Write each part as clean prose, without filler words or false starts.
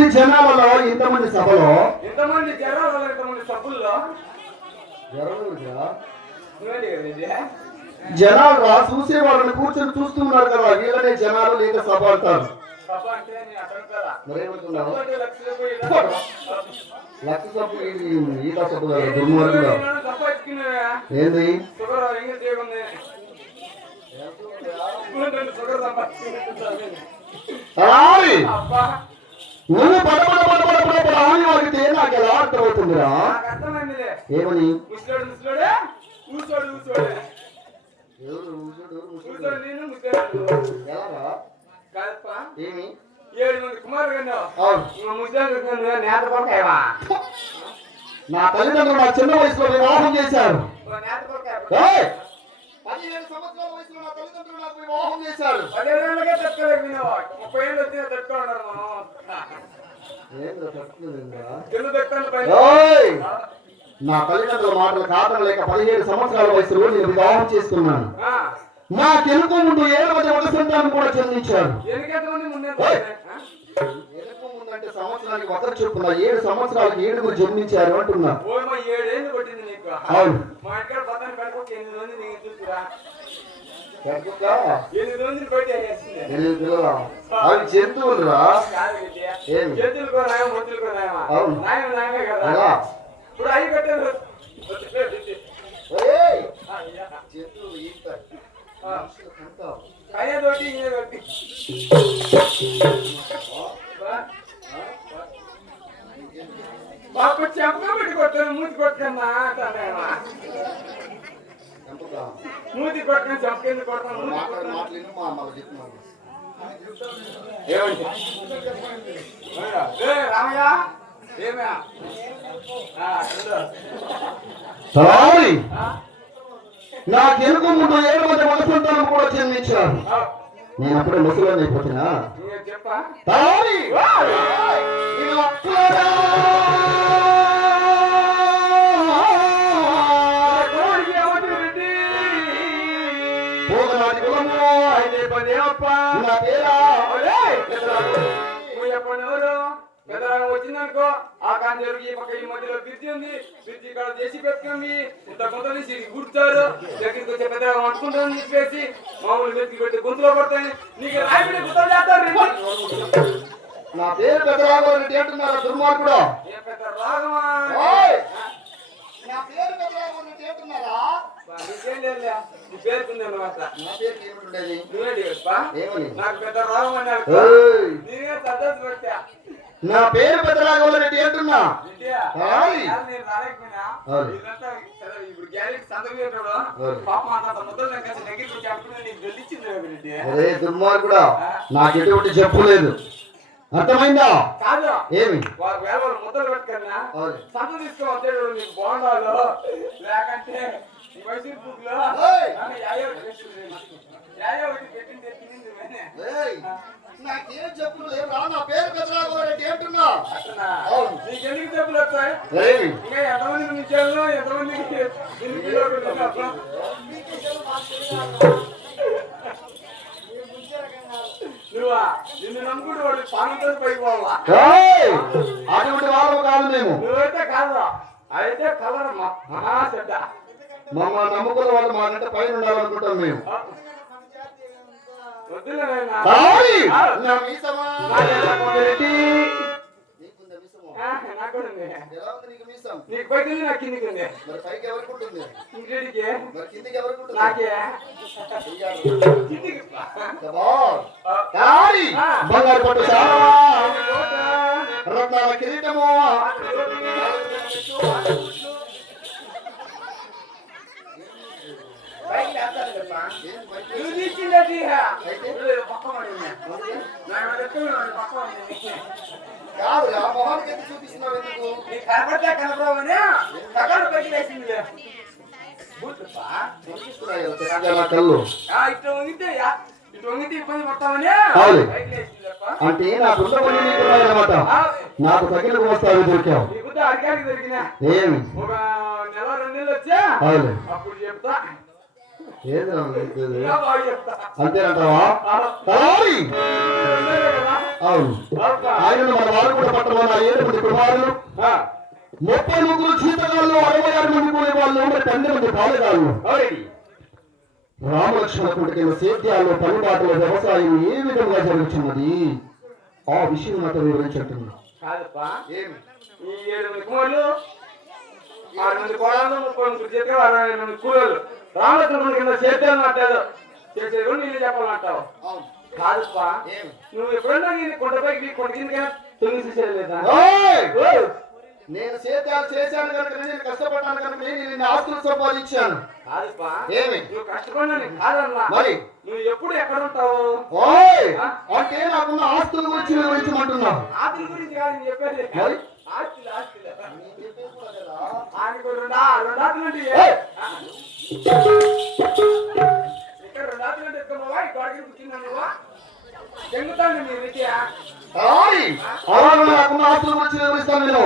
ఇంతమంది జనాలలో ఇంతమంది సభలో ఇంతమంది జనాలలో ఇంతమంది సభల్లో జనాలు రా చూసే వాళ్ళని కూర్చొని చూస్తున్నారు కదా, వీళ్ళనే జనాలు లేక సభ అంటారు. లక్ష సభ ఈత సభ దుర్మార్గుడు ఏంది? నువ్వు పడబడబడబడబడబడి వాడితే నాకు ఎలా అర్థమవుతుందిరా? ఏమని? ఏమి 7 మంది కుమారులు నా తల్లిదండ్రులు నా చిన్న వయసులో వివాహం చేశారు. 15 సంవత్సరాల వయసులో నా తల్లిదండ్రులు నాకు వివాహం చేశారు. 17 ఏళ్ళకే తట్టుకోలేకపోయినా 30 ఏళ్ళు వచ్చినా తట్టుకోన్నారు. నా తల్లిదండ్రుల మాటలు కాదం లేక 17 సంవత్సరాల వయసులో నేను వివాహం చేసుకున్నాను. నాకెనుక ముందు 7వ సంతానం కూడా జన్మించారు. అంటే సంవత్సరానికి ఒకరు చొప్పున 7 సంవత్సరాలకు 7గురు జన్మించారు అంటున్నా. అవును. అవి జంతువులు రా. బాబు చెప్పబట్టి కొట్టాను, మూతి కొట్టుకున్నా మూతి కొట్టుకుని చెప్పకేందుకు కొడతాను. రామయ్య ఏమయ్యా నాకెనుక ముందు 7వ సంతానం కూడా జన్మించారు. నేను అప్పుడే ముసలిని అయిపోతున్నా. వచ్చిందనుకో ఆ కాని జరిగి పక్క ఈ మధ్యలో బ్రిడ్జి ఉంది, బ్రిడ్జి ఇక్కడ చేసి పెట్టుకుంది. ఇంత కొంత నుంచి గుర్తారు దగ్గరికి వచ్చే పెద్ద అనుకుంటాను చెప్పేసి మామూలు మెత్తికి పెట్టి గొంతులో పడతాయి. నీకు రాయబడి గుర్తు చేస్తారు. నా పేరు పెద్దరాఘవరెడ్డి అంటున్నారు దుర్మార్గుడు. ఏ పెద్ద రాఘవా? నా పేరు పెద్దరాఘవరెడ్డి అంటున్నారా? నీకేం లేదు, నీ పేరుకుంది అన్నమాట. నా పేరు ఏమిటి? నువ్వేంటి నాకు పెద్ద రాఘవ అన్నారు. నేనే సదస్సు పెట్టా. నా పేరు పెద్దరాఘవరెడ్డి అంటున్నా. దుర్మార్గుడా, నాకు ఎటువంటి చెప్పు లేదు. అర్థమైందా? కాదు ఏమి ముద్దలు పెట్టుకున్నా సంత తీసుకోవచ్చు నీకు బోండాలు లేకంటే మైసూర్ బుక్లో నాకేం చెప్పులు లేవు. నా పేరు పెద్దరాఘవరెడ్డి అంటున్నా. నీకెందుకు చెప్పులు వస్తాయి? ఇంకా ఎంతమందికి నిచ్చాను, ఎంతమందికి నువ్వా నిన్ను నమ్ముకుంటూ వాడు పానంతో పైకి పోవాలా? అటువంటి వాళ్ళు కాదు మేము. నువ్వైతే కాదు, అయితే కలర్ మహా చెడ్డ. మమ్మల్ని నమ్ముకున్న వాళ్ళు మాకంటే పైన ఉండాలనుకుంటాం మేము. నీకు పైకి నాకు కిందికి ఉంది. పైకి ఎవరికి ఉంటుంది? ఇంటికి కిందికి ఎవరికి ఉంటుంది? నాకే బంగారు పట్టు రత్నాల కిరీటము కాదు. ఆ మొహానికి ఎందుకు చూపిస్తున్నావు? ఎందుకు కనపడితే కనపడవని కళ్ళు పైకి వేసింది. ఇట్లా వంగితే ఇబ్బంది పడతామని అంటే నాకు అన్నమాట. నాకు తగిన వస్తావు దొరికావు. అడిగాడికి దొరికినా ఏమి ఒక నెల 2 నెలలు వచ్చా అప్పుడు చెప్తా. ఏది రా చెప్పేది? ఇంకా బాగా చెప్తా. అంతేనంటావా? తలారి! అవును. ఆయనను మన వారు కూడా పట్టమన్న 7 మంది కుమారులు, 30 చీతగాళ్ళు, 66 మంది కూలివాళ్ళు, 12 మంది పాలెగాళ్ళు. రామలక్ష్మణ కొడుకైన సేద్యాల్లో పనిపాటల వ్యవసాయం ఏ విధంగా జరుగుతున్నది ఆ విషయం నాతో వివరించంటున్నా. కాదప్పా, ఈ 7 మంది కుమారులు, 6 మంది కోడళ్ళు, 30 చేతిగా 60 మంది కూలీలు. రామలక్ష్మణ కింద సేద్యాలు నాటారు. చేసేది కూడా నేను చెప్పాలంటావు. కాదప్పా, నువ్వు ఎప్పుడన్నా నేను కొండపైకి కొండ కిందగా తొంగి చేయలేదా? నేను సేద్యాలు చేశాను కనుక, నేను కష్టపడ్డాను కనుక, నేను నిన్ను ఆస్తులు సంపాదించాను. కాదప్పా, ఏమి నువ్వు కష్టపడినా కాదన్నా, మరి నువ్వు ఎప్పుడు ఎక్కడ ఉంటావు? అంటే నాకున్న ఆస్తుల గురించి వివరించమంటున్నావు. ఆస్తుల గురించి కాదు నేను చెప్పేది. మరి ఆస్తులు ఆయనకు 2 ఆస్తులు ఉంటాయి. ఇక్కడ 2 ఆస్తులు అంటే ఎత్తుకోవా? ఈ గోడకి కూర్చున్నా నువ్వు చెంగుతాను నీ రీత్యా. అలాగే నాకున్న ఆస్తుల గురించి వివరిస్తాను నేను.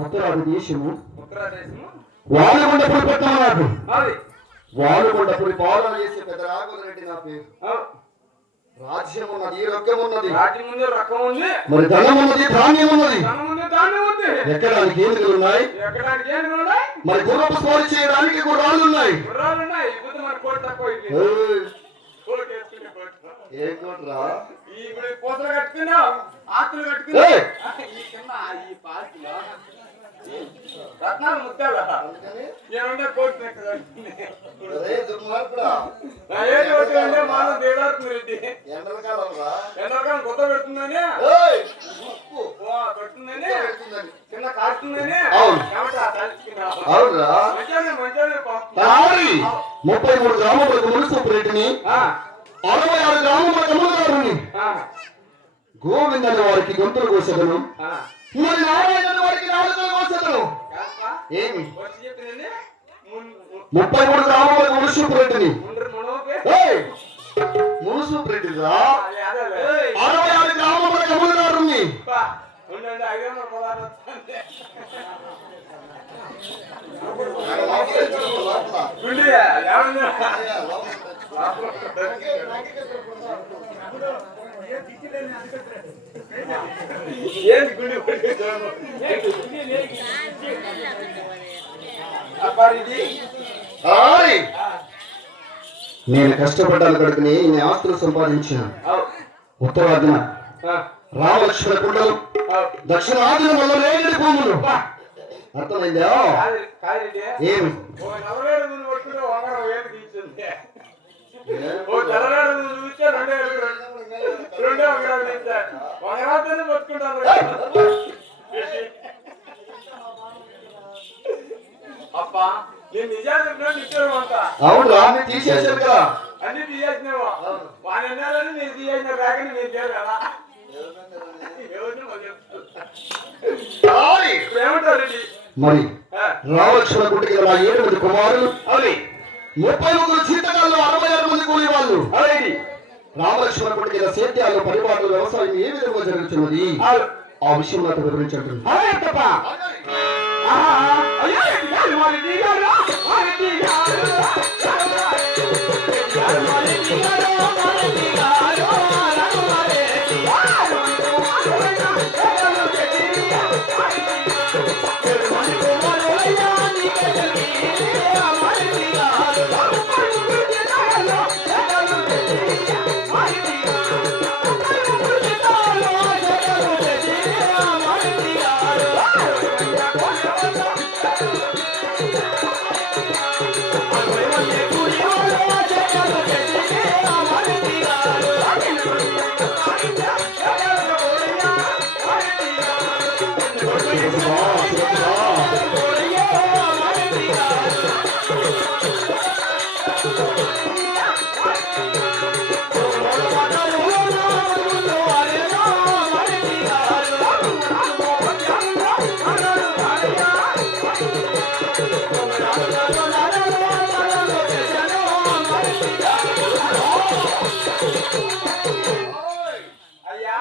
ఉత్తరాది దేశము వాలుగొండపురి పట్టణం. వాలుగొండపురి పాలన చేసే పెద్ద రాఘవరెడ్డి నా పేరు. రాజ్యం ఉన్నది, రొక్కం ఉన్నది, మరి ధనం ఉన్నది, ధాన్యం ఉన్నది. ఎక్కడానికి ఏనుగులు ఉన్నాయి, మరి గుర్రపు స్వారీ చేయడానికి గుర్రాలు ఉన్నాయి. ఏ కోట్రా? పూసలు కట్టుకున్నావు, ఆకులు కట్టుకున్నావు, రత్నాలు ముత్యాలా ఏమన్నా కోట్ మానం దేదాడుతుంది. ఎండకాలం కొత్త పెడుతుందని కింద కాడుతుందని 33 గ్రామములకు మున్సిపాలిటీని, 66 గ్రామములకు అమలుదారుని, గోవిందని వారికి గొంతులు కోసెదను, మరి నారాయణ వారికి నాలుగులు కోసెదను. ఏమి 33 గ్రామములకు మున్సిపాలిటీని, మున్సిపాలిటీరా 66 గ్రామములకు అమలుదారుని. నేను కష్టపడ్డాను కడుకుని నేను ఆస్తులు సంపాదించాను. ఉత్తరాదిన రామలక్ష్మణ కుండలు, దక్షిణాదిన మళ్ళీ రేగడి భూములు. అర్థమైందా? ఏమి అబ్బా నేను నిజాలు అవును అన్ని తీసేసాను కదా. అన్ని తీసేసినావా? వాని అన్నారని నేను తీసేసిన రాకని నేను చేయాలా? మరి రామలక్ష్మణ గుడికి 7 మంది కుమారులు, 30 చీతగాళ్ళు, 66 మంది కూలి వాళ్ళు. రామలక్ష్మణ గుడికి సేద్యాలు, పరిపాలన, వ్యవసాయం ఏ విధంగా జరుగుతున్నది ఆ విషయం నాకు వివరించండి. అయ్యా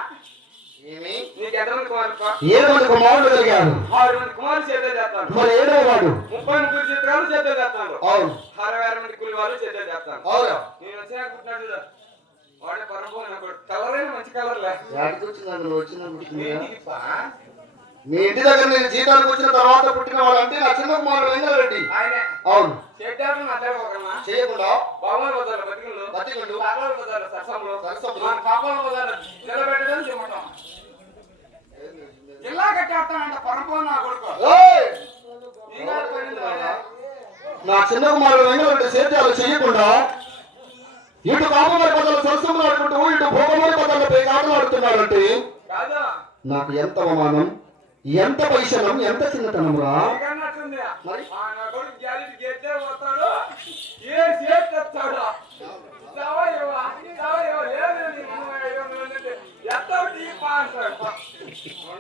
ఏమి నీకు ఎంతమంది కుమారులు? 7 మంది కుమారులు కలిగారు. 6 మంది కుమారులు చేతులు చేస్తాను. మరి 7వ వాడు 30 ముగ్గురు చిత్రాలు చేతులు చేస్తాను. అవును 60 మంది కూలి వాళ్ళు చేతులు చేస్తాను. అవును నేను వచ్చినా పుట్టినాడు వాడే పరపోయిన కలర్ మంచి కలర్లే యాడికి వచ్చిందండి నువ్వు వచ్చిన ఏంటిది పా? మీ ఇంటి దగ్గర నేను జీతానికి వచ్చిన తర్వాత పుట్టిన వాడు అంటే నా చిన్న కుమారుడు వెంగళరెడ్డి. ఆయనే అవును చేద్దామని మాట్లాడుకోకన్నా చేయకుండా బాబుల బజార్లో బతికిళ్ళు బతికుండు పాపల బజార్లో సరసంలో సరసంలో. మన పాపల బజార్లో నిలబెట్టడం చెప్పటం జిల్లా కట్టేస్తానంట పరపో నా కొడుకు ఏయ్! నీ గారు పడింది వాడే. నా చిన్న కుమారుడు వెంగళరెడ్డి సేద్యాలు చేయకుండా ఇటు కామవారి పదాలు సరస్సులు ఆడుకుంటూ ఇటు భోగవారి పదాలపై ఆటలు ఆడుతున్నాడంటే కాదు నాకు ఎంత అవమానం, ఎంత వైశనం, ఎంత చిన్నతనంరా. నీకన్నట్టుంది. మరి? ఆ నా కొడుకు గ్యాలరీ గేటే పోతాడు ఏ సేట్ తెస్తాడు సవయవా లేదు నీ మనవయ్య అయ్యో నువ్వు ఎంత టీ పాస్తాడు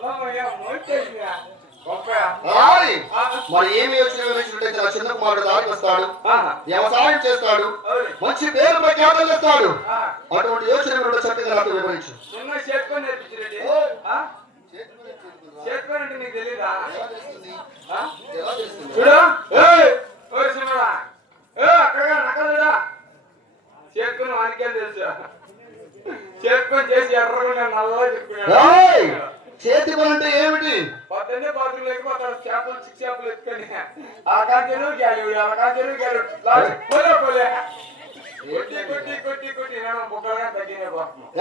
మనవయ్య మోచేసినా గొప్పయా రాయ్! మరి ఏమి యోచన వివరించినట్టయితే నా చిన్న కుమారుడు దారికి వస్తాడు, వ్యవసాయం చేస్తాడు, మంచి పేరు ప్రఖ్యాతలు చేస్తాడు. అటువంటి యోచన కూడా చక్కగా నాకు వివరించు. చిన్న చేతుకొని నేర్పించినట్టు చేతుకొని అంటే నీకు తెలీదా చూడు ఓ సినిమా అక్కడ చూడా చేతుకొని వానికేం తెలుసు చేతుకొని చేసి ఎర్రగా నల్లగా రాయ్! చెప్పుకున్నాడు చేతి పని అంటే ఏమిటి? పొద్దున్నే బాత్రూమ్ లేకపోతాడు చేపలు చిక్ చేపలు ఎత్తుకొని ఆ కాంచెలు గ్యాలు ఆ కాంచెలు గ్యాలు పోలే కొట్టి నేను బుక్కలుగా తగ్గిన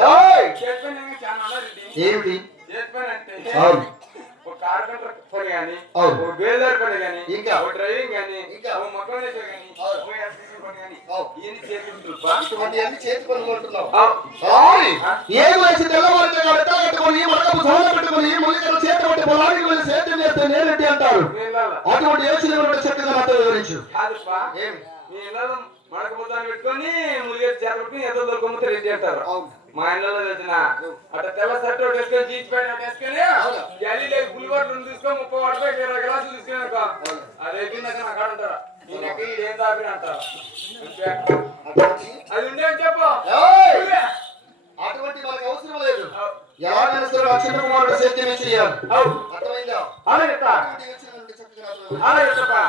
ఏయ్! చేతుకొని చాలా రెడ్డి ఏమిటి? చేతుకొని అంటే అవును ఒక కార్పెంటర్ పని కానీ అవును. ఒక బేల్దార్ పని కానీ ఇంకా? ఒక డ్రైవింగ్ కానీ ఇంకా? ఒక మెకానిక్ కానీ అవును. ఒక ఎస్సీ పని కానీ అవును. ఇవన్నీ చేతులు ఇటువంటి అన్ని చేతి పనులు అంటున్నావు. రాయ్! ఏమి వేసి తెల్లవారితే కట్టుకొని మరకపు సోన పెట్టుకొని ములికలు చేత పట్టి పొలానికి వెళ్ళి సేద్యం చేస్తే నేనేంటి అంటారు. అటువంటి యోచన కూడా చక్కగా నాతో వివరించు. కాదుపా ఏమి? మీ ఇళ్ళలో మడకపోతాను పెట్టుకొని ములిగేసి చేత పెట్టుకుని ఎదో దొరకముతే రెడీ అంటారు అవును. మా ఇళ్ళలో తెలిసిన అట్లా తెల్ల షర్ట్ ఒకటి వేసుకొని జీన్స్ ప్యాంట్ ఒకటి వేసుకొని గల్లీ లేక పులివాట్లు తీసుకొని 30 వాటిపై 20 గ్లాసులు తీసుకుని అది అయిపోయిందాక నాకు అంటారు ఈయనకి ఏం దాపిన అంటారు అది ఉండేది చెప్పు ఏయ్! అటువంటి మనకు అవసరం లేదు. ఎలాగైనా సరే ఆ చిన్న కుమారుడు సేద్యమే చేయాలి. అర్థమైందా? అలా చెప్తా అటువంటి యోచన ఉంటే చక్కగా నాతో వివరించు. అలా చెప్తా